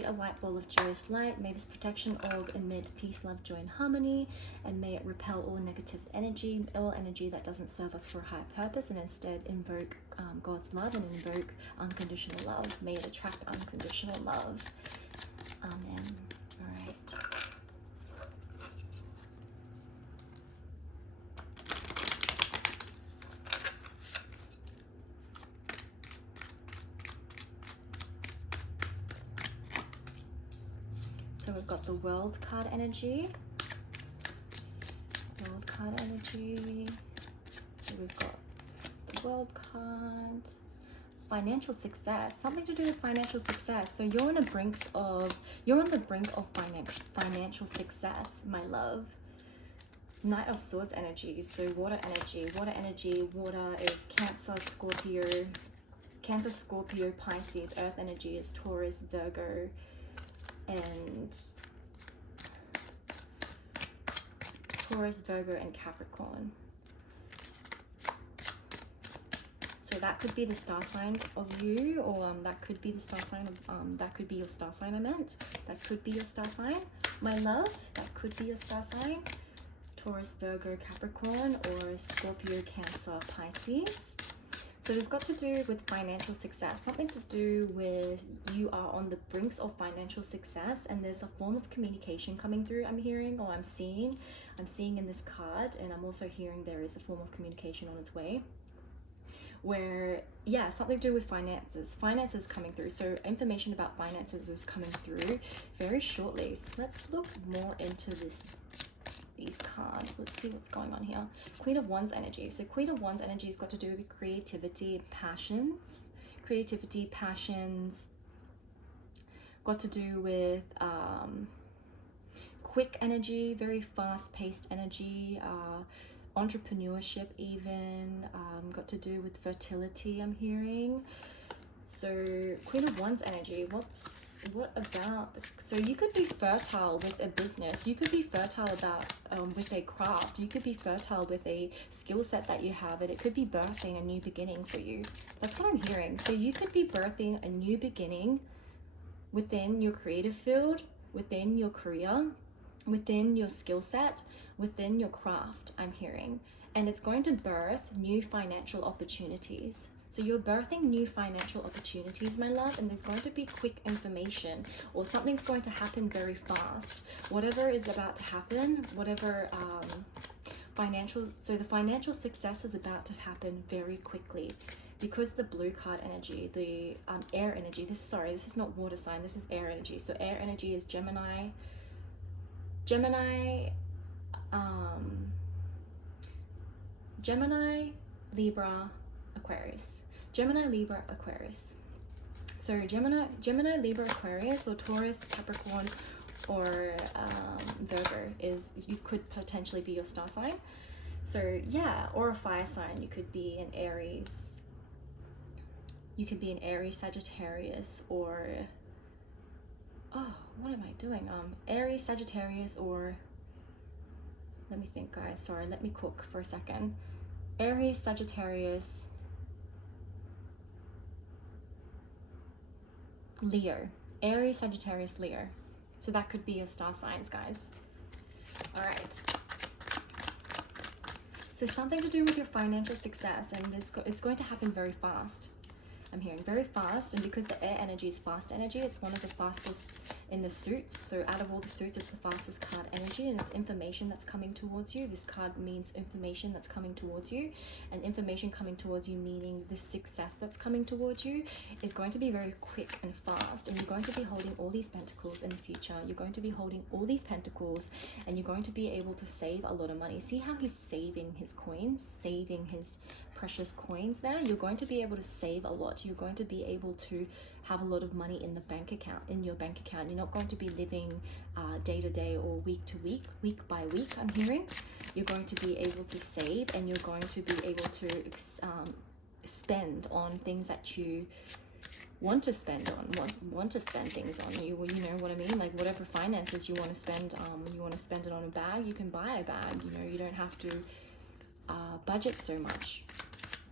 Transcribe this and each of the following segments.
A white ball of joyous light. May this protection orb emit peace, love, joy, and harmony, and may it repel all negative energy, all energy that doesn't serve us for a higher purpose, and instead invoke God's love and invoke unconditional love. May it attract unconditional love. Amen. All right. So we've got the World card energy. World card energy. So we've got the World card. Financial success. Something to do with financial success. So you're on the brink of financial success, my love. Knight of Swords energy. So water energy. Water energy. Water is Cancer, Scorpio. Cancer, Scorpio, Pisces. Earth energy is Taurus, Virgo, and Taurus, Virgo, and Capricorn. So that could be the star sign of you, or that could be the star sign of, that could be your star sign, I meant. That could be your star sign, my love. That could be your star sign. Taurus, Virgo, Capricorn, or Scorpio, Cancer, Pisces. So it's got to do with financial success, something to do with you are on the brinks of financial success, and there's a form of communication coming through, I'm hearing, or I'm seeing in this card, and I'm also hearing there is a form of communication on its way, where, yeah, something to do with finances coming through. So information about finances is coming through very shortly. So let's look more into these cards. Let's see what's going on here. Queen of Wands energy. So Queen of Wands energy has got to do with creativity and passions. Creativity, passions, got to do with quick energy, very fast-paced energy, entrepreneurship even, got to do with fertility, I'm hearing. So Queen of Wands energy, what about, so you could be fertile with a business, you could be fertile about with a craft, you could be fertile with a skill set that you have, and it could be birthing a new beginning for you. That's what I'm hearing. So you could be birthing a new beginning within your creative field, within your career, within your skill set, within your craft, I'm hearing. And it's going to birth new financial opportunities. So you're birthing new financial opportunities, my love, and there's going to be quick information, or something's going to happen very fast. Whatever is about to happen, whatever so the financial success is about to happen very quickly, because the blue card energy, the air energy, this is not water sign, this is air energy. So air energy is Gemini, Libra, Aquarius. Gemini, Libra, Aquarius. So Gemini, Libra, Aquarius, or Taurus, Capricorn, or Virgo you could potentially be your star sign. So yeah, or a fire sign. You could be an Aries. You could be an Aries, Sagittarius, or what am I doing? Aries, Sagittarius, or let me think, guys. Sorry, let me cook for a second. Aries, Sagittarius, Leo. Aries, Sagittarius, Leo. So that could be your star signs, guys. All right. So something to do with your financial success, and it's going to happen very fast. I'm hearing very fast, and because the air energy is fast energy, it's one of the fastest in the suits. So out of all the suits, it's the fastest card energy, and it's information that's coming towards you. This card means information that's coming towards you, and information coming towards you meaning the success that's coming towards you is going to be very quick and fast, and you're going to be holding all these pentacles in the future. You're going to be holding all these pentacles, and you're going to be able to save a lot of money. See how he's saving his coins, saving his precious coins there? You're going to be able to save a lot. You're going to be able to have a lot of money in the bank account, in your bank account. You're not going to be living day to day or week to week, week by week, I'm hearing. You're going to be able to save, and you're going to be able to spend on things that you want to spend on, want to spend things on. You know what I mean? Like whatever finances you want to spend, you want to spend it on a bag, you can buy a bag. You know, you don't have to budget so much.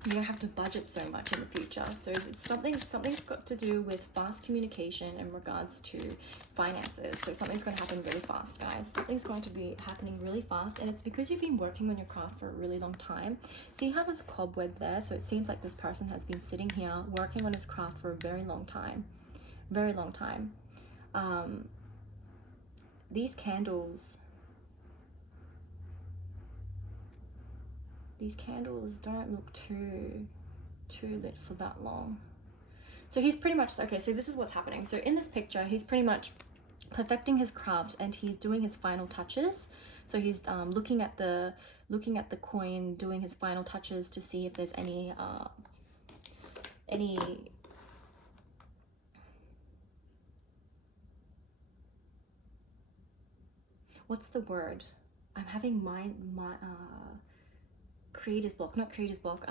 You don't have to budget so much in the future. So it's something's got to do with fast communication in regards to finances. So something's going to happen really fast, guys. Something's going to be happening really fast, and it's because you've been working on your craft for a really long time. See how there's a cobweb there? So it seems like this person has been sitting here working on his craft for a very long time. Very long time. These candles don't look too lit for that long. So he's pretty much, okay, so this is what's happening. So in this picture, he's pretty much perfecting his craft and he's doing his final touches. So he's looking at the coin, doing his final touches to see if there's any what's the word? I'm having creator's block, not creator's block.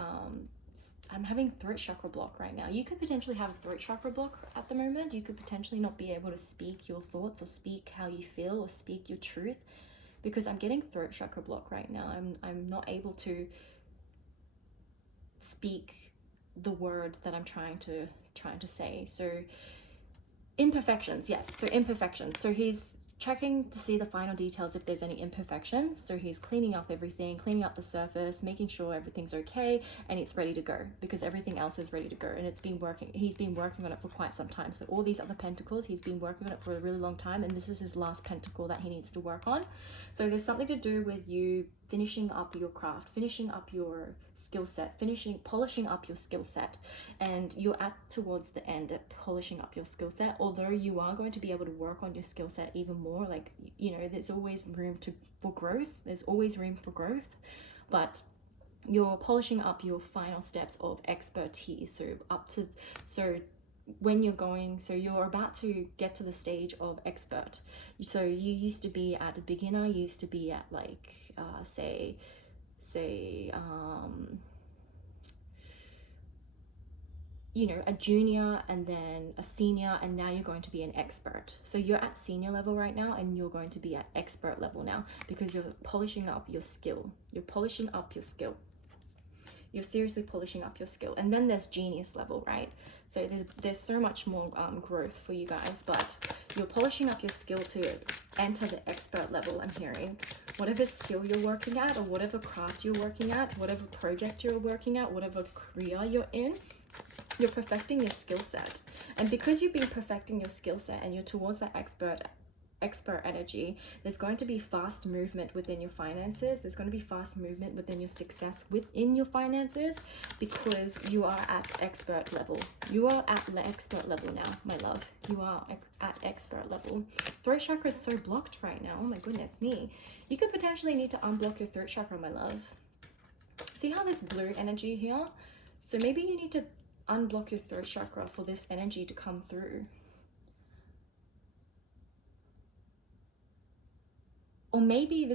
I'm having throat chakra block right now. You could potentially have a throat chakra block at the moment. You could potentially not be able to speak your thoughts or speak how you feel or speak your truth, because I'm getting throat chakra block right now. I'm not able to speak the word that I'm trying to say. So imperfections, yes. So imperfections. So he's checking to see the final details if there's any imperfections. So he's cleaning up everything, cleaning up the surface, making sure everything's okay and it's ready to go, because everything else is ready to go, and he's been working on it for quite some time. So all these other pentacles, he's been working on it for a really long time, and this is his last pentacle that he needs to work on. So there's something to do with you finishing up your craft, finishing up your skill set, polishing up your skill set, and you're towards the end at polishing up your skill set. Although you are going to be able to work on your skill set even more, like, you know, there's always room for growth. There's always room for growth, but you're polishing up your final steps of expertise. So when you're about to get to the stage of expert. So you used to be at a beginner, you used to be at like say you know, a junior and then a senior, and now you're going to be an expert. So you're at senior level right now and you're going to be at expert level now, because you're polishing up your skill. You're polishing up your skill. You're seriously polishing up your skill. And then there's genius level, right? So there's so much more growth for you guys, but you're polishing up your skill to enter the expert level. I'm hearing whatever skill you're working at, or whatever craft you're working at, whatever project you're working at, whatever career you're in, you're perfecting your skill set. And because you've been perfecting your skill set and you're towards that expert energy, there's going to be fast movement within your finances. There's going to be fast movement within your success within your finances, because you are at expert level. You are at the expert level now, my love. You are at expert level. Throat chakra is so blocked right now. Oh my goodness me. You could potentially need to unblock your throat chakra, my love. See how this blue energy here? So maybe you need to unblock your throat chakra for this energy to come through. Or maybe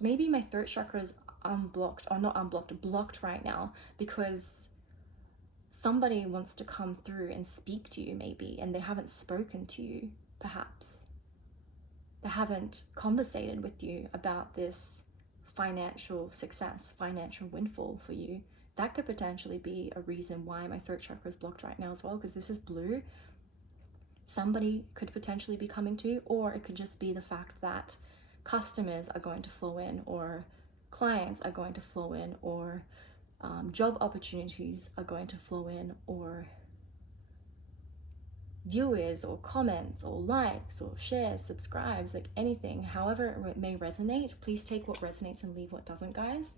maybe my throat chakra is unblocked, or not unblocked, blocked right now, because somebody wants to come through and speak to you maybe, and they haven't spoken to you, perhaps. They haven't conversated with you about this financial success, financial windfall for you. That could potentially be a reason why my throat chakra is blocked right now as well, because this is blue. Somebody could potentially be coming to you, or it could just be the fact that customers are going to flow in, or clients are going to flow in, or job opportunities are going to flow in, or viewers or comments or likes or shares, subscribes, like anything, however it may resonate. Please take what resonates and leave what doesn't, guys.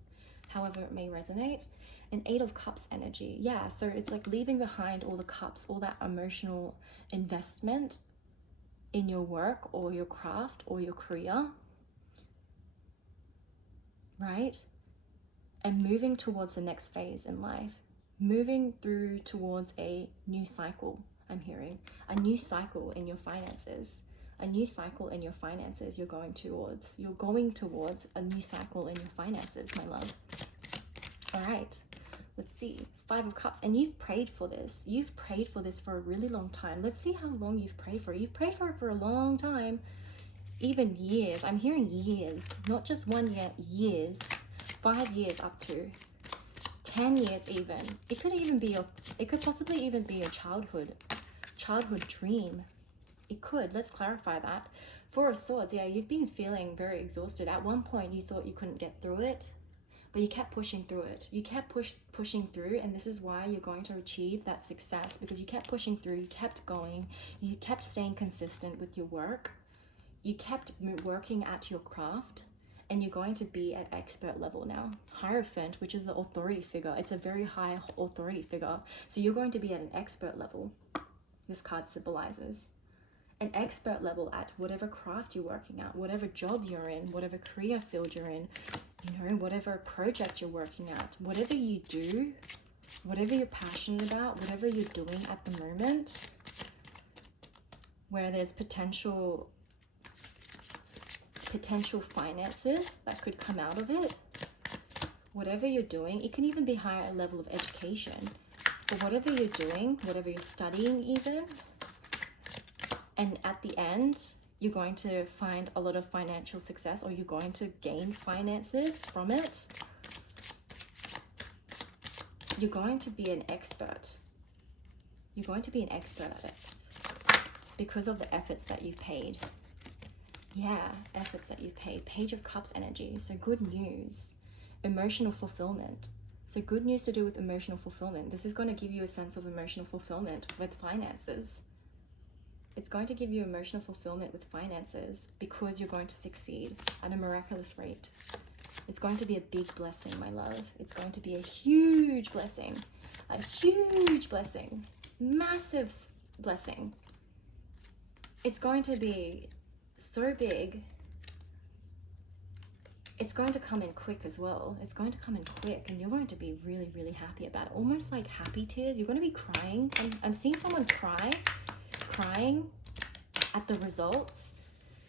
However it may resonate. An 8 of Cups energy, yeah, so it's like leaving behind all the cups, all that emotional investment in your work or your craft or your career, right? And moving towards the next phase in life, moving through towards a new cycle. I'm hearing a new cycle in your finances, a new cycle in your finances. You're going towards a new cycle in your finances, my love. All right, let's see. 5 of Cups, and you've prayed for this. You've prayed for this for a really long time. Let's see how long you've prayed for it. You've prayed for it for a long time, even years. I'm hearing years, not just 1 year, years. 5 years up to 10 years even. It could even be it could possibly even be a childhood dream. It could. Let's clarify that. Four of Swords, yeah, you've been feeling very exhausted. At one point you thought you couldn't get through it, but you kept pushing through it. You kept pushing through, and this is why you're going to achieve that success, because you kept pushing through, you kept going, you kept staying consistent with your work, you kept working at your craft, and you're going to be at expert level now. Hierophant, which is the authority figure, it's a very high authority figure. So you're going to be at an expert level. This card symbolizes an expert level at whatever craft you're working at, whatever job you're in, whatever career field you're in, you know, whatever project you're working at, whatever you do, whatever you're passionate about, whatever you're doing at the moment, where there's potential finances that could come out of it. Whatever you're doing, it can even be higher level of education, but whatever you're doing, whatever you're studying even, and at the end you're going to find a lot of financial success, or you're going to gain finances from it. You're going to be an expert. You're going to be an expert at it because of the efforts that you've paid. Yeah, efforts that you've paid. Page of Cups energy. So good news. Emotional fulfillment. So good news to do with emotional fulfillment. This is going to give you a sense of emotional fulfillment with finances. It's going to give you emotional fulfillment with finances because you're going to succeed at a miraculous rate. It's going to be a big blessing, my love. It's going to be a huge blessing. A huge blessing. Massive blessing. It's going to be so big. It's going to come in quick as well. It's going to come in quick, and you're going to be really, really happy about it. Almost like happy tears. You're going to be crying. I'm seeing someone crying at the results,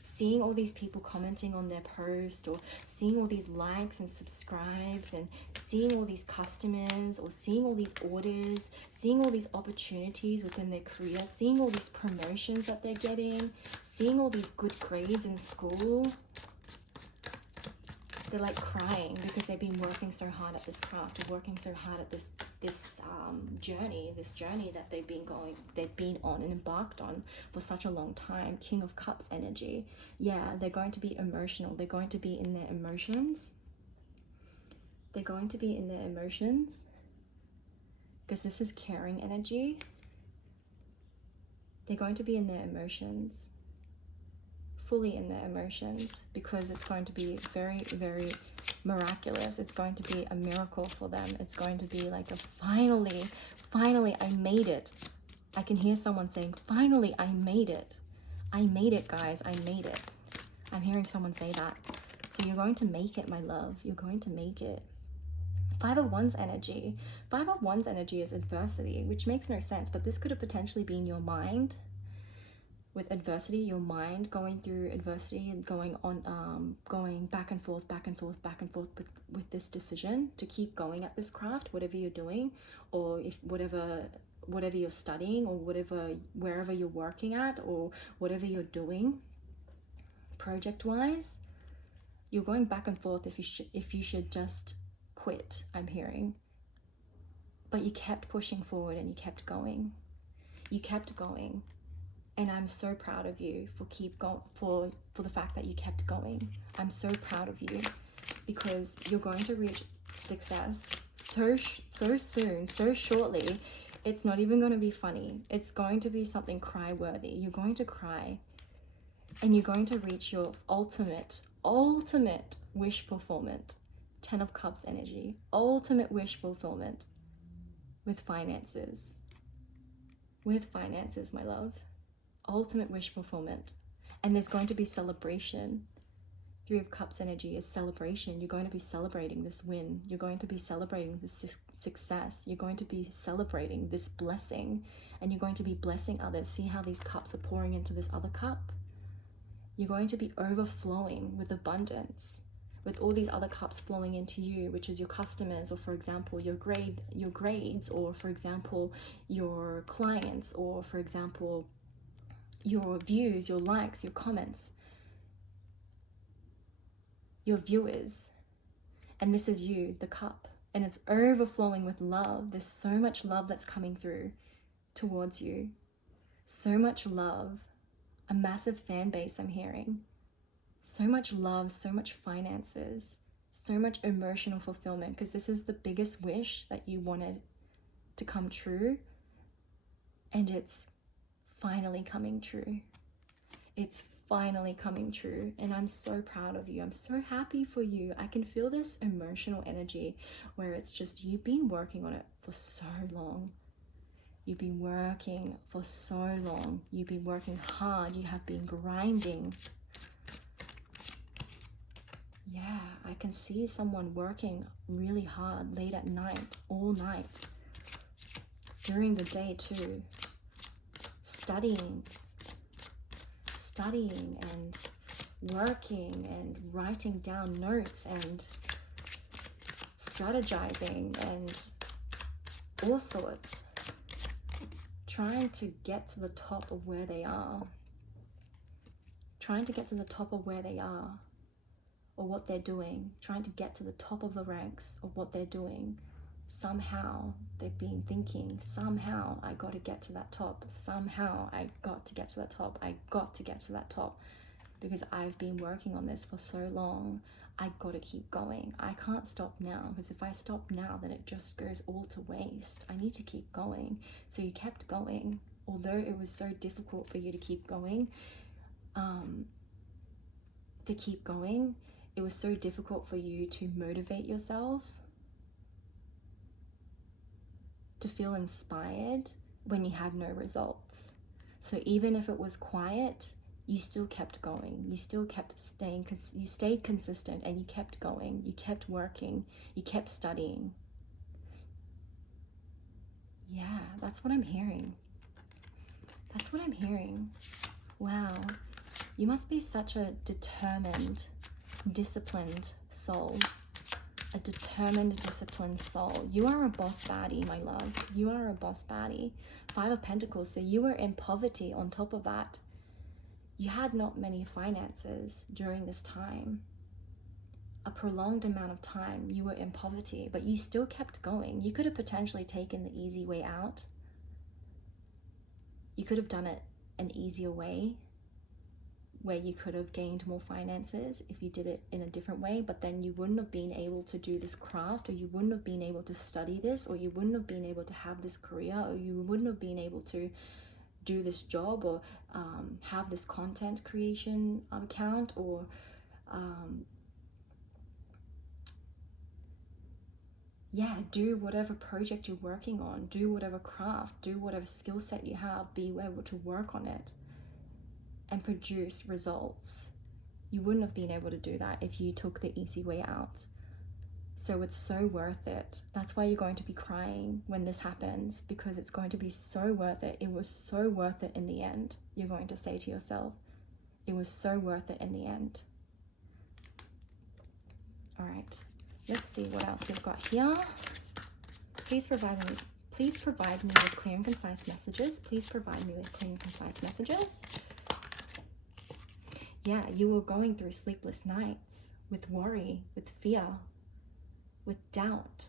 seeing all these people commenting on their post, or seeing all these likes and subscribes, and seeing all these customers, or seeing all these orders, seeing all these opportunities within their career, seeing all these promotions that they're getting, seeing all these good grades in school. They're like crying because they've been working so hard at this craft, or working so hard at this journey that they've been on and embarked on for such a long time. King of Cups energy. Yeah, they're going to be emotional. They're going to be in their emotions. They're going to be in their emotions because this is caring energy. They're going to be in their emotions, fully in their emotions, because it's going to be very, very miraculous. It's going to be a miracle for them. It's going to be like a finally I made it. I can hear someone saying, finally I made it. I made it, guys. I made it. I'm hearing someone say that. So you're going to make it, my love. You're going to make it. Five of Wands energy. Five of Wands energy is adversity, which makes no sense, but this could have potentially been your mind with adversity, your mind going through adversity and going back and forth with this decision to keep going at this craft, whatever you're doing, or if whatever you're studying, or wherever you're working at, or whatever you're doing project wise. You're going back and forth if you should just quit, I'm hearing. But you kept pushing forward, and you kept going. You kept going. And I'm so proud of you for the fact that you kept going. I'm so proud of you, because you're going to reach success so soon, so shortly. It's not even going to be funny. It's going to be something cry-worthy. You're going to cry, and you're going to reach your ultimate wish fulfillment. 10 of Cups energy. Ultimate wish fulfillment with finances. With finances, my love. Ultimate wish fulfillment. And there's going to be celebration. 3 of Cups energy is celebration. You're going to be celebrating this win. You're going to be celebrating this success. You're going to be celebrating this blessing, and you're going to be blessing others. See how these cups are pouring into this other cup? You're going to be overflowing with abundance, with all these other cups flowing into you, which is your customers, or for example your grades, or for example your clients, or for example your views, your likes, your comments, your viewers. And this is you, the cup and it's overflowing with love. There's so much love that's coming through towards you. So much love. A massive fan base I'm hearing. So much love, so much finances, so much emotional fulfillment, because this is the biggest wish that you wanted to come true, and it's finally coming true. It's finally coming true, and I'm so proud of you. I'm so happy for you. I can feel this emotional energy where it's just you've been working on it for so long. You've been working for so long. You've been working hard. You have been grinding. Yeah, I can see someone working really hard late at night, all night, during the day too, studying and working and writing down notes and strategizing and all sorts, trying to get to the top of where they are, or what they're doing, trying to get to the top of the ranks of what they're doing. Somehow they've been thinking, somehow I got to get to that top. Somehow I got to get to that top. I got to get to that top because I've been working on this for so long. I got to keep going. I can't stop now, because if I stop now, then it just goes all to waste. I need to keep going. So you kept going, although it was so difficult for you to keep going. It was so difficult for you to motivate yourself, to feel inspired when you had no results. So even if it was quiet, you still kept going. You still kept you stayed consistent, and you kept going. You kept working. You kept studying. Yeah, that's what I'm hearing. That's what I'm hearing. Wow. You must be such a determined, disciplined soul. A determined, disciplined soul. You are a boss baddie, my love. You are a boss baddie. 5 of Pentacles. So you were in poverty on top of that. You had not many finances during this time. A prolonged amount of time you were in poverty, but you still kept going. You could have potentially taken the easy way out. You could have done it an easier way, where you could have gained more finances if you did it in a different way, but then you wouldn't have been able to do this craft, or you wouldn't have been able to study this, or you wouldn't have been able to have this career, or you wouldn't have been able to do this job, or have this content creation account, or do whatever project you're working on, do whatever craft, do whatever skill set you have, be able to work on it and produce results. You wouldn't have been able to do that if you took the easy way out. So it's so worth it. That's why you're going to be crying when this happens, because it's going to be so worth it. It was so worth it in the end. You're going to say to yourself, it was so worth it in the end. All right, let's see what else we've got here. Please provide me with clear and concise messages. Please provide me with clear and concise messages. Yeah, you were going through sleepless nights with worry, with fear, with doubt.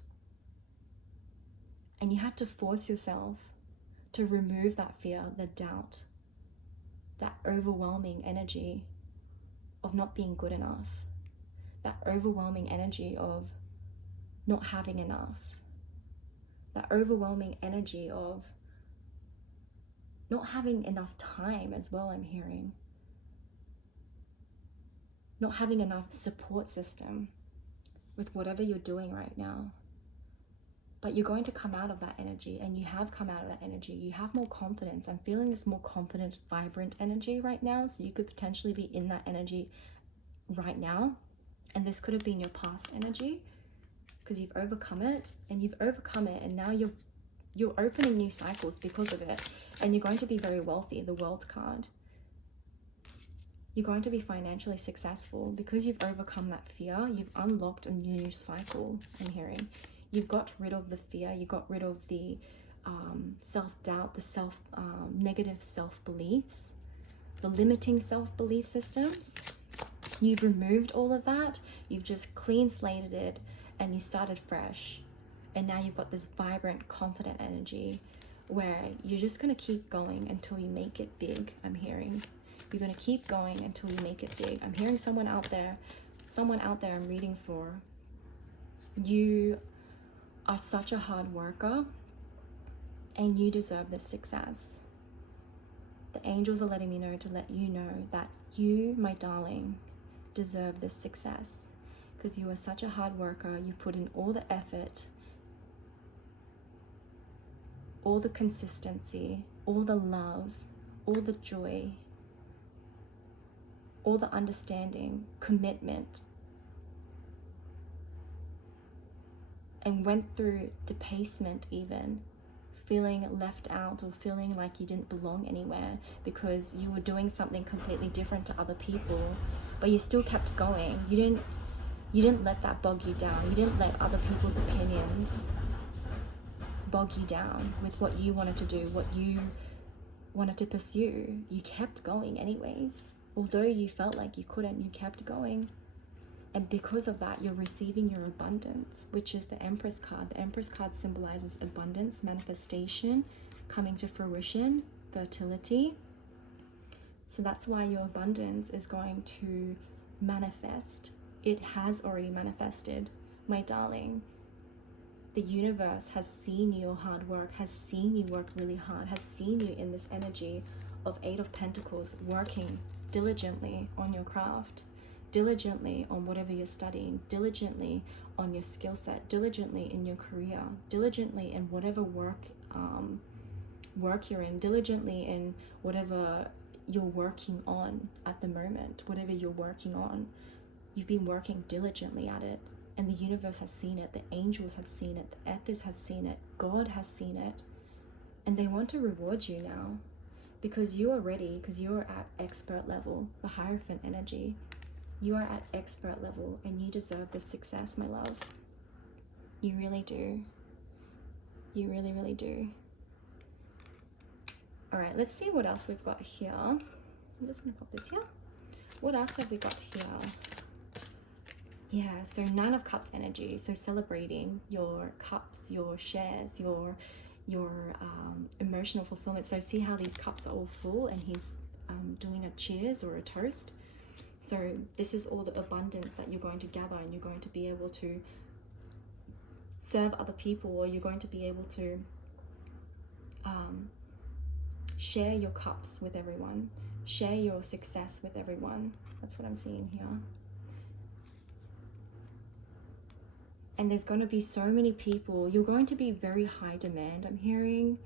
And you had to force yourself to remove that fear, the doubt, that overwhelming energy of not being good enough, that overwhelming energy of not having enough, that overwhelming energy of not having enough time as well, I'm hearing. Not having enough support system with whatever you're doing right now. But you're going to come out of that energy, and you have come out of that energy. You have more confidence. I'm feeling this more confident, vibrant energy right now. So you could potentially be in that energy right now. And this could have been your past energy, because you've overcome it, and now you're opening new cycles because of it. And you're going to be very wealthy, the World card. You're going to be financially successful because you've overcome that fear. You've unlocked a new cycle, I'm hearing. You've got rid of the fear. You got rid of the self-doubt, the negative self-beliefs, the limiting self-belief systems. You've removed all of that. You've just clean slated it, and you started fresh. And now you've got this vibrant, confident energy where you're just going to keep going until you make it big, I'm hearing. You're going to keep going until you make it big. I'm hearing someone out there I'm reading for. You are such a hard worker and you deserve this success. The angels are letting me know to let you know that you, my darling, deserve this success because you are such a hard worker. You put in all the effort, all the consistency, all the love, all the joy, all the understanding, commitment, and went through debasement even, feeling left out or feeling like you didn't belong anywhere because you were doing something completely different to other people, but you still kept going. You didn't let that bog you down. You didn't let other people's opinions bog you down with what you wanted to do, what you wanted to pursue. You kept going anyways. Although you felt like you couldn't, you kept going. And because of that, you're receiving your abundance, which is the Empress card. The Empress card symbolizes abundance, manifestation, coming to fruition, fertility. So that's why your abundance is going to manifest. It has already manifested, my darling. The universe has seen your hard work, has seen you work really hard, has seen you in this energy of 8 of Pentacles, working diligently on your craft, diligently on whatever you're studying, diligently on your skill set, diligently in your career, diligently in whatever work you're in, diligently in whatever you're working on at the moment, whatever you're working on. You've been working diligently at it, and the universe has seen it, the angels have seen it, the ethers has seen it, God has seen it, and they want to reward you now because you are ready, because you're at expert level, the Hierophant energy. You are at expert level and you deserve this success, my love. You really do. You really, really do. All right, let's see what else we've got here. I'm just gonna pop this here. What else have we got here? Yeah, so 9 of Cups energy. So celebrating your cups, your shares, your emotional fulfillment. So see how these cups are all full and he's doing a cheers or a toast. So this is all the abundance that you're going to gather, and you're going to be able to serve other people, or you're going to be able to share your cups with everyone, share your success with everyone. That's what I'm seeing here. And there's going to be so many people. You're going to be very high demand, I'm hearing.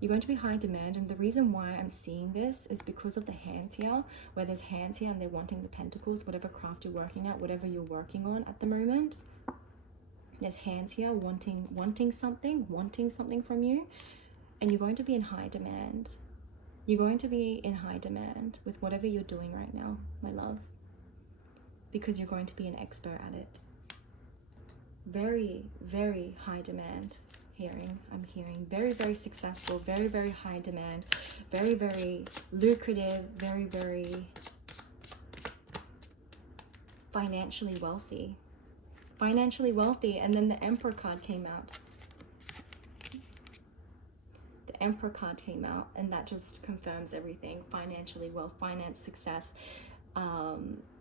You're going to be high demand, and the reason why I'm seeing this is because of the hands here, where there's hands here and they're wanting the pentacles, whatever craft you're working at, whatever you're working on at the moment. There's hands here wanting something from you, and you're going to be in high demand. You're going to be in high demand with whatever you're doing right now, my love, because you're going to be an expert at it. Very, very high demand. I'm hearing very, very successful, very, very high demand, very, very lucrative, very, very financially wealthy. And then the Emperor card came out. The Emperor card came out, and that just confirms everything. Financially wealth, finance, success,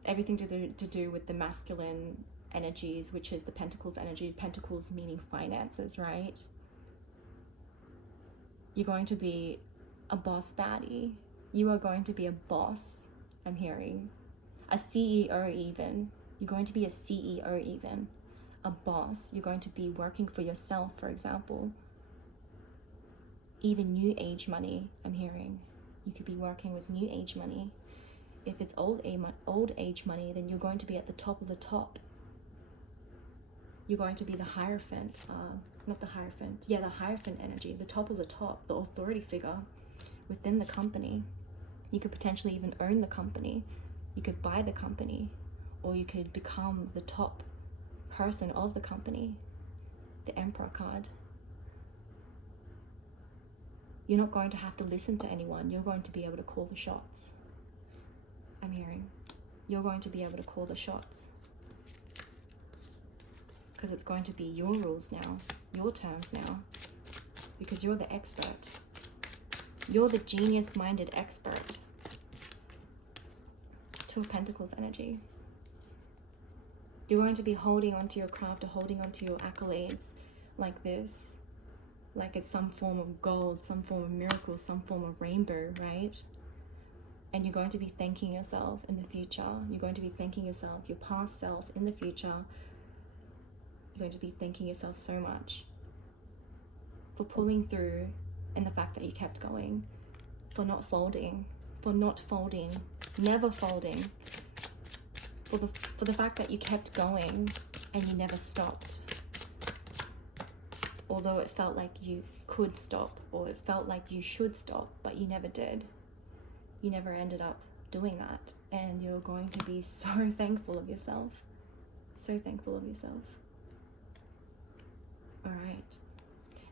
everything to do with the masculine energies, which is the Pentacles energy. Pentacles meaning finances, right? You're going to be a boss baddie. You are going to be a boss, I'm hearing. A CEO even. You're going to be a CEO even. A boss. You're going to be working for yourself, for example. Even new age money, I'm hearing. You could be working with new age money. If it's old age money, then you're going to be at the top of the top. You're going to be the Hierophant, not the Hierophant, yeah, the Hierophant energy, the top of the top, the authority figure within the company. You could potentially even own the company. You could buy the company, or you could become the top person of the company. The Emperor card. You're not going to have to listen to anyone. You're going to be able to call the shots. I'm hearing. You're going to be able to call the shots. Because it's going to be your rules now. your terms now, because you're the expert. You're the genius-minded expert. Two of Pentacles energy. You're going to be holding onto your craft or holding onto your accolades like this. Like it's some form of gold, some form of miracle, some form of rainbow, right? And you're going to be thanking yourself in the future. You're going to be thanking yourself, your past self in the future. You're going to be thanking yourself so much for pulling through, and the fact that you kept going, for not folding, never folding, for the fact that you kept going and you never stopped. Although it felt like you could stop, or it felt like you should stop, but you never did. You never ended up doing that. And you're going to be so thankful of yourself. So thankful of yourself. All right.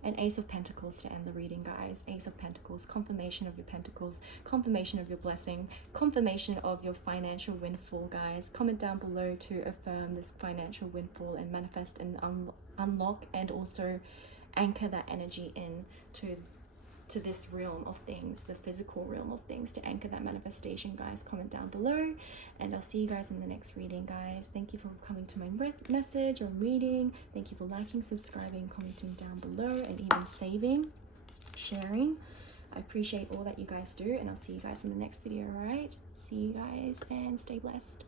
And Ace of Pentacles to end the reading, guys. Ace of Pentacles, confirmation of your pentacles, confirmation of your blessing, confirmation of your financial windfall, guys. Comment down below to affirm this financial windfall and manifest and unlock, and also anchor that energy in to this realm of things, the physical realm of things, to anchor that manifestation, guys. Comment down below, and I'll see you guys in the next reading, guys. Thank you for coming to my message or reading. Thank you for liking, subscribing, commenting down below, and even saving, sharing. I appreciate all that you guys do, and I'll see you guys in the next video. All right, see you guys and stay blessed.